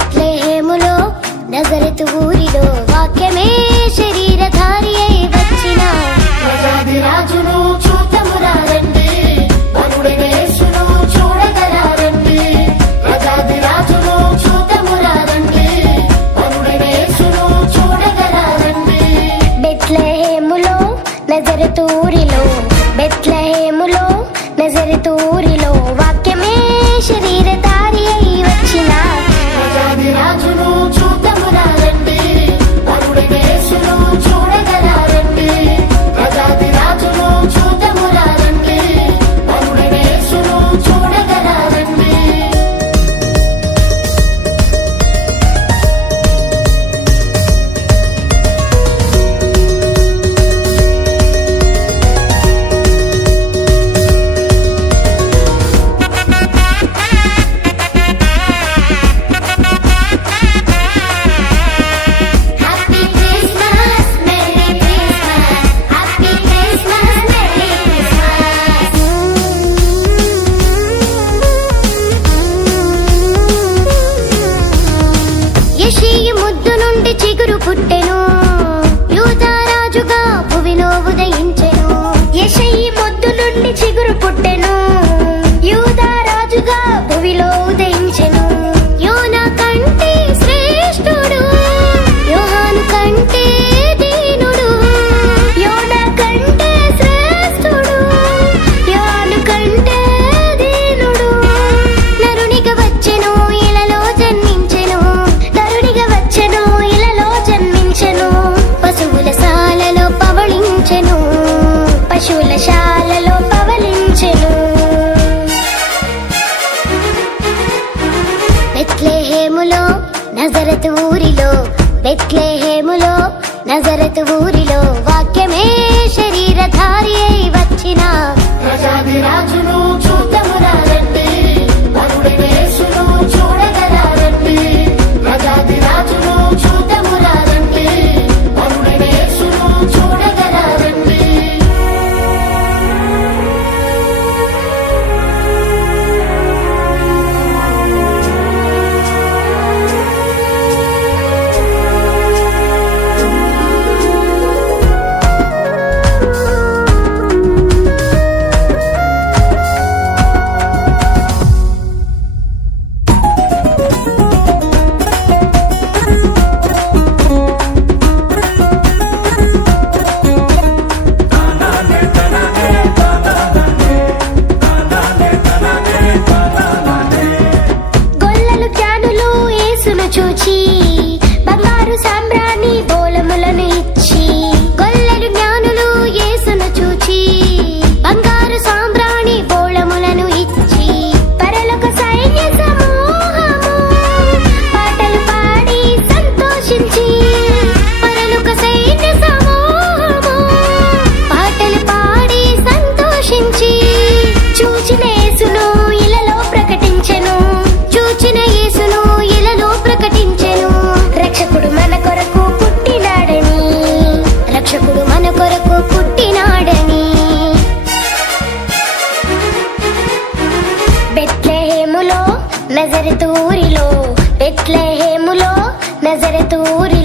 బెత్లెహేములో నజరతు ఊరిలో వాక్యమే శరీరధారి అయి వచ్చిన ప్రజాది రాజును చూద్దామురా రండి, వరుడైన యేసును చూడగరా రండి. ప్రజాది రాజును చూద్దామురా రండి, వరుడైన యేసును చూడగరా రండి. బెత్లెహేములో నజరతు ఊరిలో బెత్లెహేములో నజరతు ఊరిలో వాక్యమే శరీరధారి అయి వచ్చిన ప్రజాది రాజును చూద్దామురా రండి, వరుడైన యేసును చూడగరా రండి. ప్రజాది రాజును చూద్దామురా రండి, వరుడైన యేసును చూడగరా రండి. Happy Christmas merry Christmas happy Christmas merry Christmas యెషయి ముద్దు నుండి చిగురు పుట్టెను యూదా రాజుగా భువిలో ఉదయించెను యెషయి ముద్దు నుండి చిగురు పుట్టెను యూదా రాజుగా భువిలో ఉదయించెను యోనా కంటే శ్రేష్ఠుడు యోహాను కంటే దీనుడు యోనా కంటే శ్రేష్ఠుడు యోహాను కంటే దీనుడు నరునిగా వచ్చెను ఇలలో జన్మించెను నరునిగా వచ్చెను ఇలలో జన్మించెను పశువుల శాలలో పవళించెను పశువుల శాలలో పవళించెను బెత్లెహేములో నజరతు ఊరిలో బెత్లెహేములో నజరతు ఊరిలో వాక్యమే శరీరధారి అయి వచ్చిన ప్రజాది రాజును చూద్దామురా రండి, వరుడైన యేసును చూడగరా రండి. ప్రజాది రాజును చూద్దామురా రండి, వరుడైన యేసును చూడగరా రండి. గొల్లలు జ్ఞానులు యేసును చూచి బంగారు సాంబ్రాణి బోలములను ఇచ్చి గొల్లలు జ్ఞానులు యేసును చూచి బంగారు సాంబ్రాణి బోళములను ఇచ్చి పరలోక సైన్య సమూహము పాటలు పాడి సంతోషించి పరలోక సైన్య సమూహము పాటలు పాడి సంతోషించి చూచిన యేసును ఇలలో ప్రకటించెను చూచిన యేసును ఇలలో ప్రకటించెను రక్షకుడు మన కొరకు పుట్టినాడని రక్షకుడు మన కొరకు పుట్టినాడని బెత్లెహేములో నజరతు ఊరిలో బెత్లెహేములో నజరతు ఊరిలో